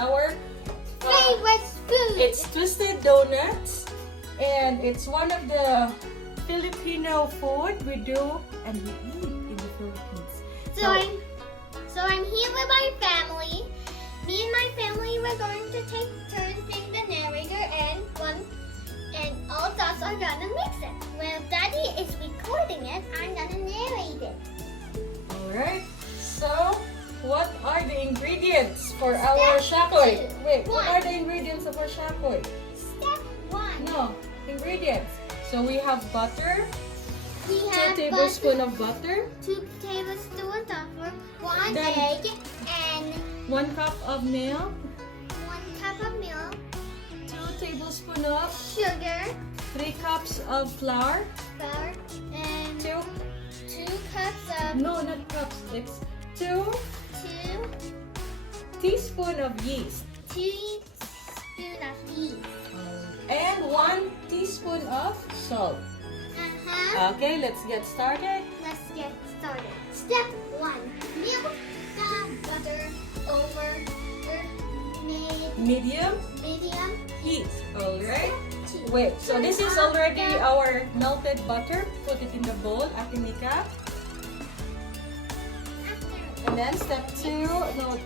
our favorite food. it's twisted donuts, and it's one of the Filipino food we do and we eat in the Philippines. So I'm here with my family. Me and my family were going to take turns being the narrator, and all of us are gonna mix it. Well, Daddy is recording it. I'm gonna narrate it. Alright, so what are the ingredients for our Shakoy? Wait, what are the ingredients of our Shakoy? Step 1. No, ingredients. So we have butter, We 2 have tablespoons of butter, 2 tablespoons of butter, 1 Then- egg, and 1 cup of milk, 1 cup of milk, 2 tablespoons of, sugar, 3 cups of flour, and 2, 2 cups of no not cups, it's 2 2 teaspoons of yeast, teaspoons of yeast. and 1 teaspoon of salt. Okay, let's get started. Let's get started. Step 1. Milk the butter over Medium medium heat. Alright. heat. Wait, so this is already our melted butter. Put it in the bowl, Ate Mika. And then step 2, no.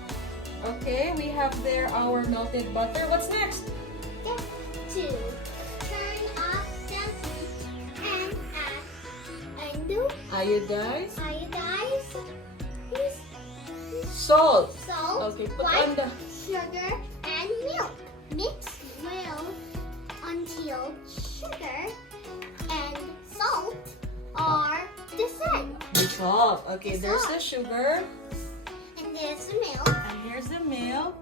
Okay, we have there our melted butter. What's next? Step 2. Turn off the heat and add Iodized salt, salt. Okay, put white on the sugar, and milk. Mix well until sugar and salt are dissolved. the salt. Okay, there's the sugar. And there's the milk. And here's the milk.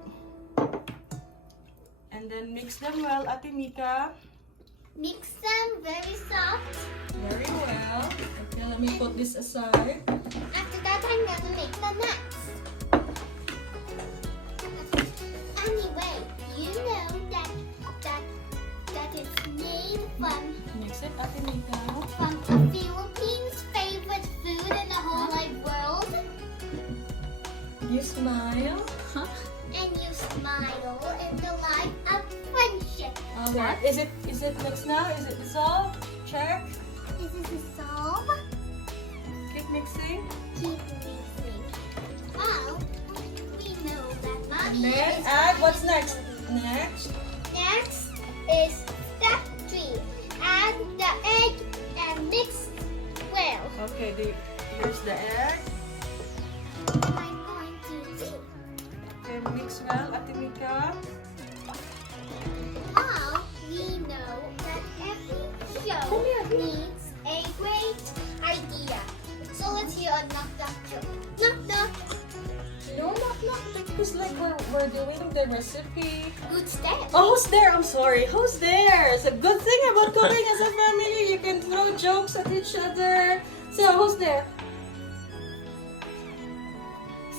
And then mix them well, Ate Mika. Mix them very soft. Very well. Okay, let me put this aside. After that, I'm gonna make the nuts. Anyway, you know that it's made Mix it, Ate Mika. from the Philippines' favorite food in the whole wide world. You smile. And you smile in the light of friendship. Alright, is it mixed now? Is it dissolved? Check. This is a solve. Keep mixing. Keep mixing. Well, we know that And mommy then is add what's going next? to- Next. Next is step 3. Add the egg and mix well. Okay, here's the egg. I'm going to see. Okay, mix well, Ate Mika. Now we know that every show needs a great idea. So let's hear a knock knock joke. Knock knock. No, not because like we're doing the recipe. Good step. Oh, who's there? I'm sorry. Who's there? It's a good thing about cooking as a family. You can throw jokes at each other. So who's there?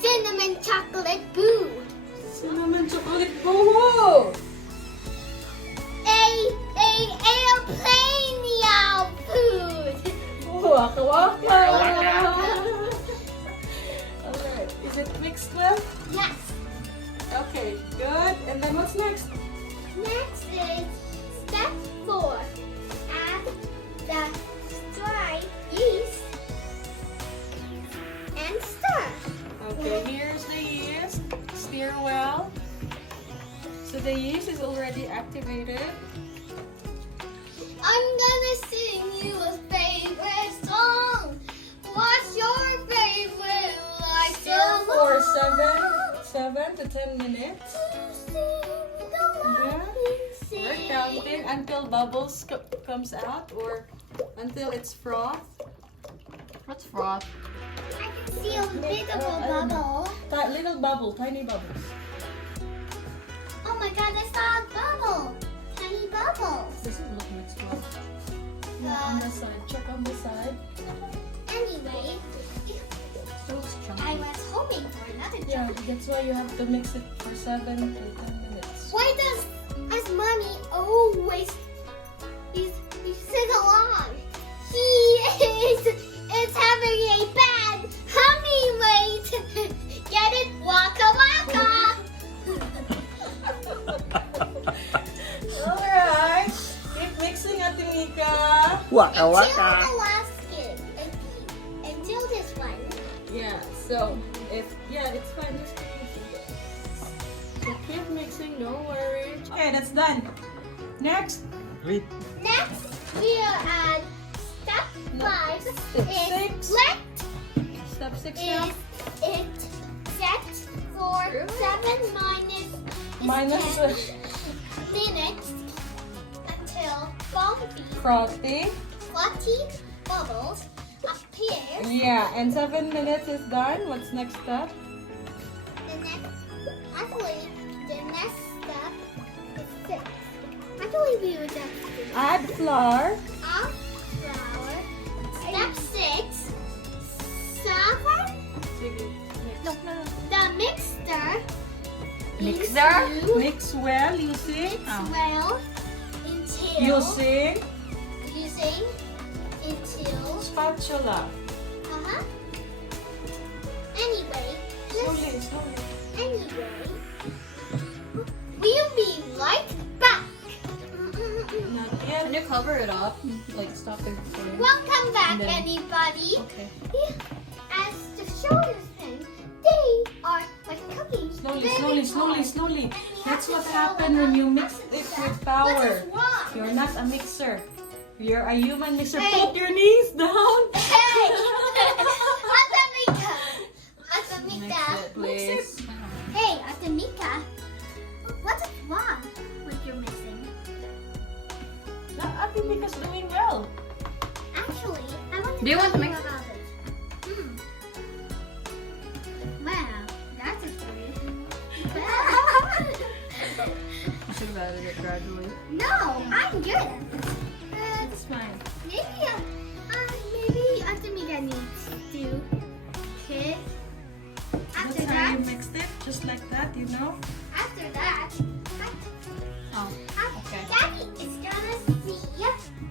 Cinnamon chocolate boo. Cinnamon chocolate boo. Airplane yaw food. Waka waka. Alright. Is it mixed well? Yes. Okay, good. And then what's next? Next is step 4. Add the dry yeast and stir. Okay, here's the yeast. Stir well. So the yeast is already activated. I'm gonna sing you a favorite song. What's your favorite like Stir for 7 to 10 minutes. We're counting until bubbles comes out or until it's froth. What's froth? I can see a bit of a bubble. Little bubble, tiny bubbles. Oh my god, I saw a bubble. Tiny bubbles. Doesn't look mixed well. On the side, check on the side. Anyway, Looks I chunky. was hoping for another Yeah, joke. that's why you have to mix it for 7 to 10 minutes. Why does mommy always sit along? He is having a bad tummy weight. Get it? Waka waka. Waka Until waka. the last skid. Until this one. Yeah, so it's fine. Just keep mixing it. So keep mixing, no worries. Okay, that's done. Next, Wait. Next, we'll add step 5. Step Is 6. let Step 6 is now. it set for 7 minus Minus 10 minutes until frothy frothy. bubbles appear. Yeah, and 7 minutes is done. What's next step? The next step is 6. Actually, we would just Add flour. add flour. Step 6. 7. No. The mixture. Mixer. into- Mix well using. Mix well until Using using until spatula. Anyway, Slowly. we'll be right back. Not yet. Can you cover it up? Like stop it. Welcome back, And then- anybody. Okay. As the show is saying, they are like cooking. Slowly. That's what happened when you mix it with power. What is wrong? You're not a mixer. You're a human mixer. Hey. Put your knees down. Hey! Mix Atamika. it, please. Hey, Atamika. What is wrong with your mixing? I think because doing well. Actually, I want to Do you want to tell mix it? about it. Wow, that's a story. You should have added it gradually. No, I'm good. It's fine. Maybe Atamika needs to kiss. After That's how you that, mixed it, just like that, you know. after that, Oh, okay. Daddy is gonna see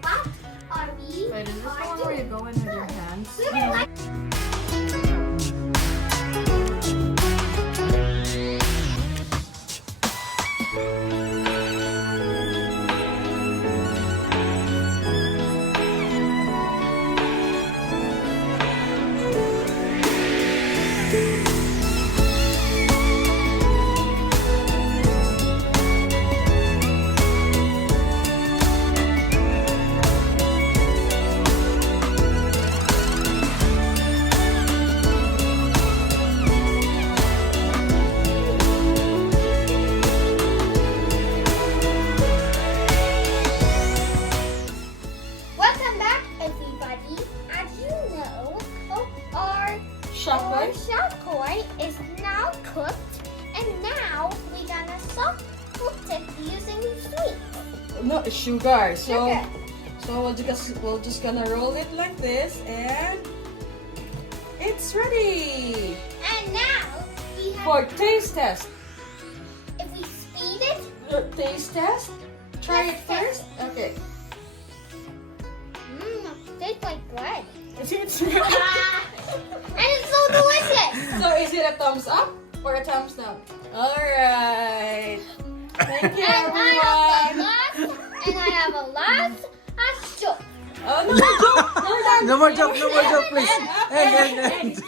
what are we Wait, is this the are one where you doing. go in with your hands? We were like welcome back, everybody. As you know, our Shakoy is now cooked, and now we're gonna soft cook it using sweet No, sugar. sugar. So we're just gonna roll it like this, and it's ready And now we have. for taste test. If we speed it, Your taste test. Try it first. Okay. tastes like bread. It's And it's so delicious. So is it a thumbs up or a thumbs down? All right. Thank you, And everyone. I have a last joke. Oh, no more joke. No more joke, please. End. End.